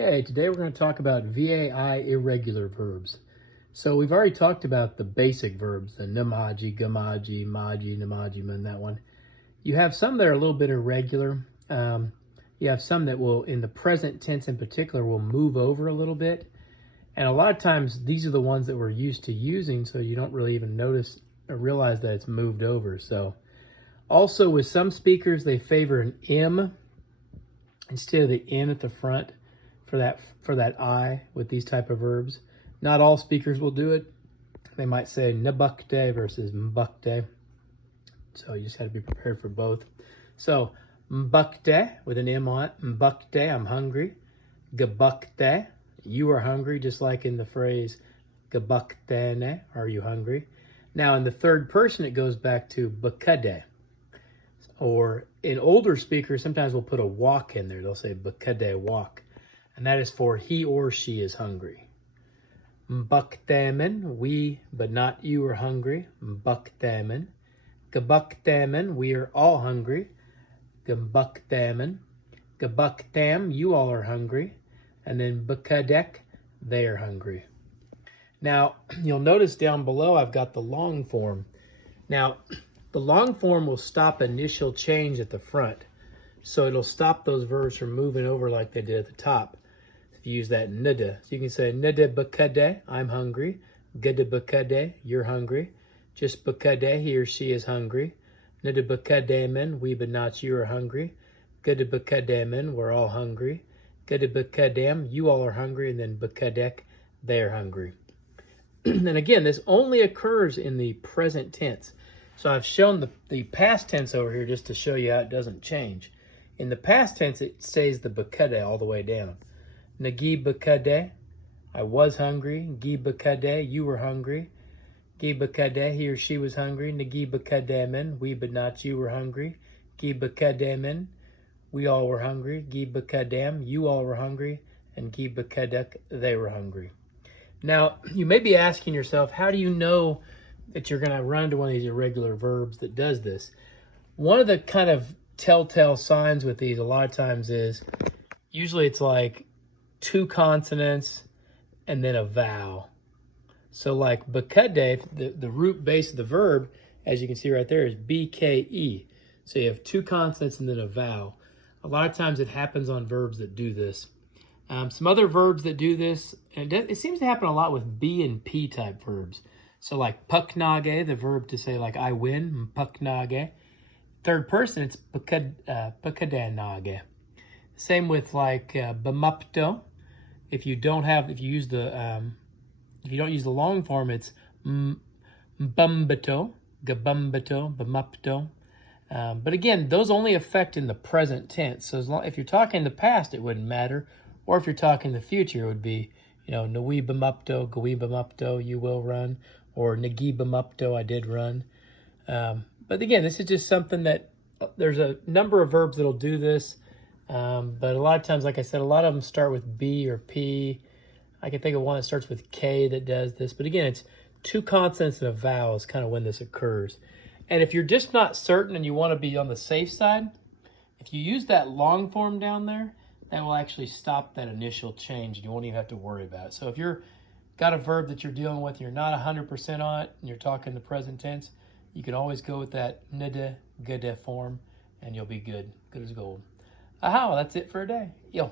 Okay, today we're going to talk about VAI irregular verbs. So we've already talked about the basic verbs, the namaji, gamaji, maji, namaji, man, that one. You have some that are a little bit irregular. You have some that will, in the present tense in particular, will move over a little bit. And a lot of times these are the ones that we're used to using, so you don't really even notice or realize that it's moved over. So also with some speakers, they favor an M instead of the N at the front for that I with these type of verbs. Not all speakers will do it. They might say nabukte versus mbukte. So you just have to be prepared for both. So mbukte with an M on it. Mbukte, I'm hungry. Gabukte, you are hungry, just like in the phrase gabuktene, are you hungry? Now in the third person it goes back to bakade. Or in older speakers, sometimes we'll put a walk in there. They'll say bakade walk. And that is for he or she is hungry. Mbuktamen, we, but not you, are hungry. Mbuktamen. Gabuktamen, we are all hungry. Gabuktamen. Gabuktam, you all are hungry. And then bakadek, they are hungry. Now, you'll notice down below I've got the long form. Now, the long form will stop initial change at the front. So it'll stop those verbs from moving over like they did at the top. If you use that nada. So you can say nada bakade, I'm hungry. Gada bakade, you're hungry. Just bakade, he or she is hungry. Nada bakademen, we but not you are hungry. Gada bakademen, we're all hungry. Gada bakadem, you all are hungry. And then bakadek, they are hungry. And again, this only occurs in the present tense. So I've shown the past tense over here just to show you how it doesn't change. In the past tense, it says the bakade all the way down. Nagi bakade, I was hungry. Gi bakade, you were hungry. Gi bakade, he or she was hungry. Nagi bakademen, we but not you were hungry. Gi bakademen, we all were hungry. Gi bakadem, you all were hungry. And gi bakadek, they were hungry. Now, you may be asking yourself, how do you know that you're going to run into one of these irregular verbs that does this? One of the kind of telltale signs with these a lot of times is usually it's like two consonants and then a vowel. So like bakade, the root base of the verb, as you can see right there, is BKE. So you have two consonants and then a vowel. A lot of times it happens on verbs that do this. Some other verbs that do this, and it seems to happen a lot with B and P type verbs. So like puknage, the verb to say like I win, puknage. Third person, it's pukadanage. Same with like bamupto. If you don't use the long form, it's bumbato, gabumbato, bamupto. But again, those only affect in the present tense. So if you're talking the past, it wouldn't matter. Or if you're talking the future, it would be, nawi bamupto, gawi bamupto, you will run. Or nagi bamupto, I did run. But again, this is just something that there's a number of verbs that'll do this. But a lot of times, like I said, a lot of them start with B or P. I can think of one that starts with K that does this. But again, it's two consonants and a vowel is kind of when this occurs. And if you're just not certain and you want to be on the safe side, if you use that long form down there, that will actually stop that initial change and you won't even have to worry about it. So if you're got a verb that you're dealing with, you're not 100% on it, and you're talking the present tense, you can always go with that nada, gada form, and you'll be good as gold. Aha, well, that's it for a day. Yo.